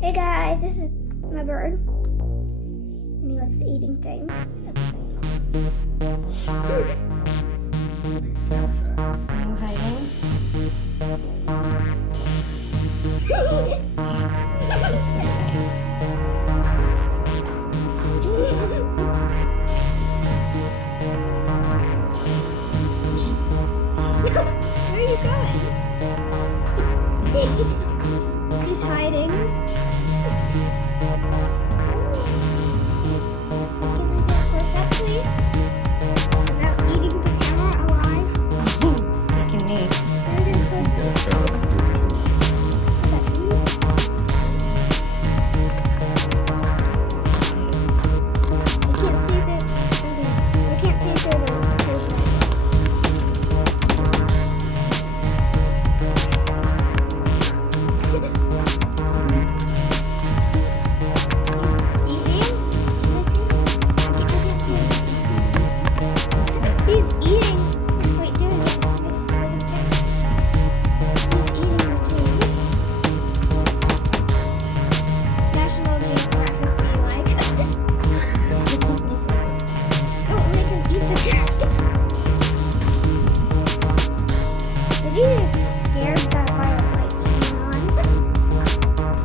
Hey guys, this is my bird. And he likes eating things. Are you hiding? Where are you going? He's hiding. Can we get close up, please? Without eating the camera alive? Look at me. Can we get close up? I can't see the. Okay, I can't see through those. He's eating. Wait, do it again. He's eating the food. National Geographic be like. Don't make him eat the cat. Did you get scared that violet lights turning on?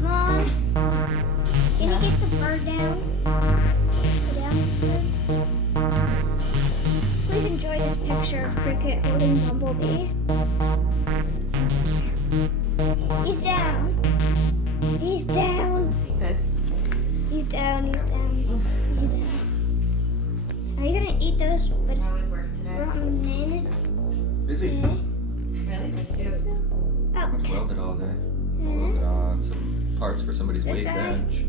Mom, can you get the bird down? Go down. Please enjoy this picture of Cricket holding Bumblebee. He's down. He's down. Take this. He's down. He's down. He's down. Are you gonna eat those How was work today? rotten bananas? Busy. Yeah. Really? What'd you do? Oh. I welded all day. Yeah. Welded on some parts for somebody's weight Okay. bench.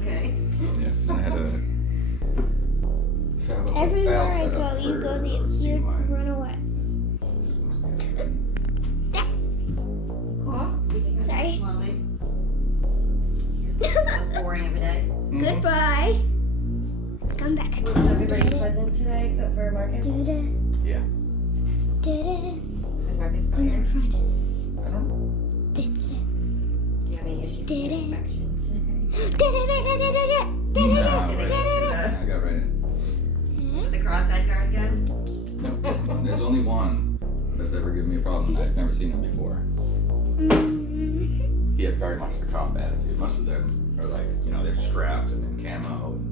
Okay. Yeah. Then I had to travel Everywhere I valve go, setup you for go the you steam line. run away. Cool. Sorry. Slowly. That's boring of a day. Mhm. Goodbye. Come back. Everybody present today except for Marcus? Do-da, Yeah. do-da, Is Marcus when they're fired? friends. I don't know. Do-da, Do you have any issues with Did the it? inspections? do-da-da-da-da-da, No, do-da-da, right. do-da-da. I got right. With the cross-eyed guard again? Nope. There's only one that's ever given me a problem. I've never seen him before. Mm. He had very much the cop attitude. Most of them are like, they're strapped and in camo and,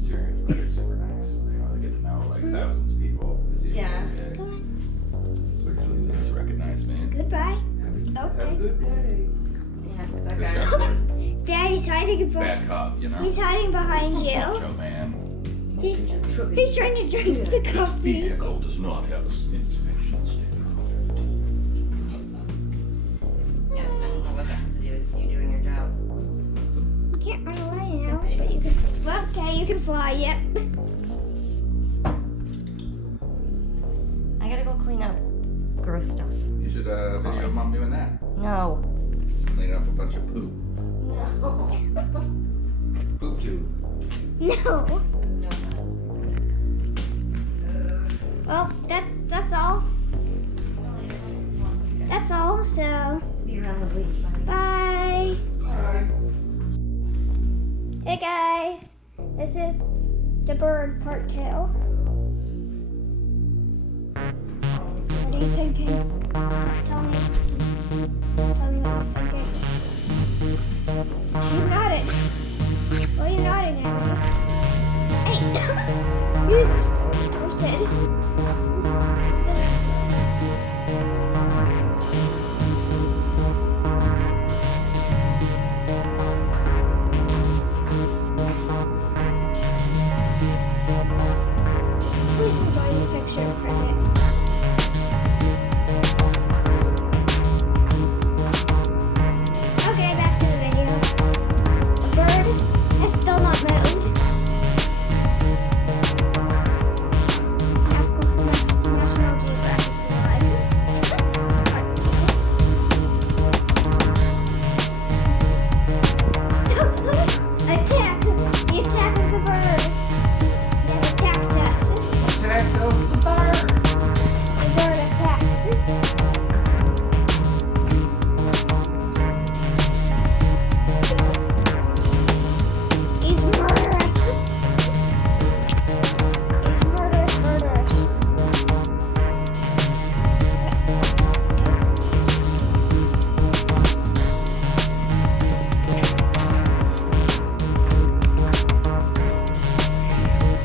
serious, but they're super nice. They get to know like thousands of people. They see me Yeah. every day. Come on. So usually they just recognize me. Goodbye. Have a Okay. good day. Yeah, This okay. guy's like Daddy's hiding bad cop, He's hiding behind you. Macho man. He's trying to drink the This coffee. vehicle does not have an inspection sticker on Yeah, I don't know what that has to do with you doing your job. You can't run away now, but you can. Well, okay, you can fly. Yep. I gotta go clean up gross stuff. it. You should video mom doing that. No. Cleaning up a bunch of poop. No. Poop tube. No. No. Well, that's all. That's all. So, Be around the bleach, buddy. bye. Bye. Hey guys, this is the bird part 2. What are you thinking? Tell me. Tell me what you're thinking. You nodded. What are you nodding at me? Hey! You did. Please enjoy this picture of Cricket. Okay, back to the video. The bird has still not moved. National Geographic Attack! The attack of the bird! He has attacked us. Attack of the bird. The bird attacked. He's murderous. He's murderous.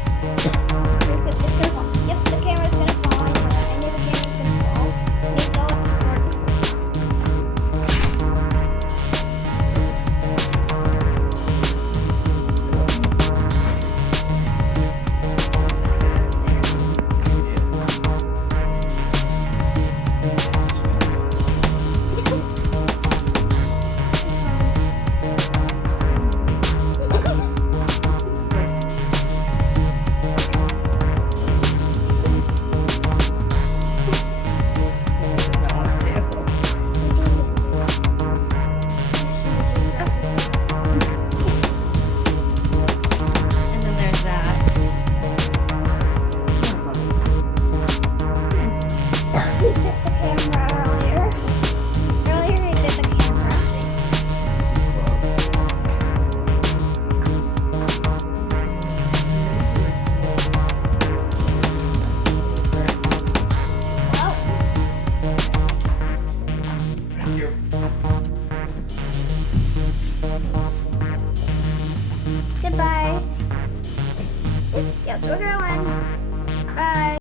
It's gonna fall. Yep, the camera's gonna fall. I knew the camera's gonna fall. Needs all its support. And then there's that. He did the camera earlier. Earlier he did the camera. Well, Thank you. goodbye. Yes, we're going. Bye.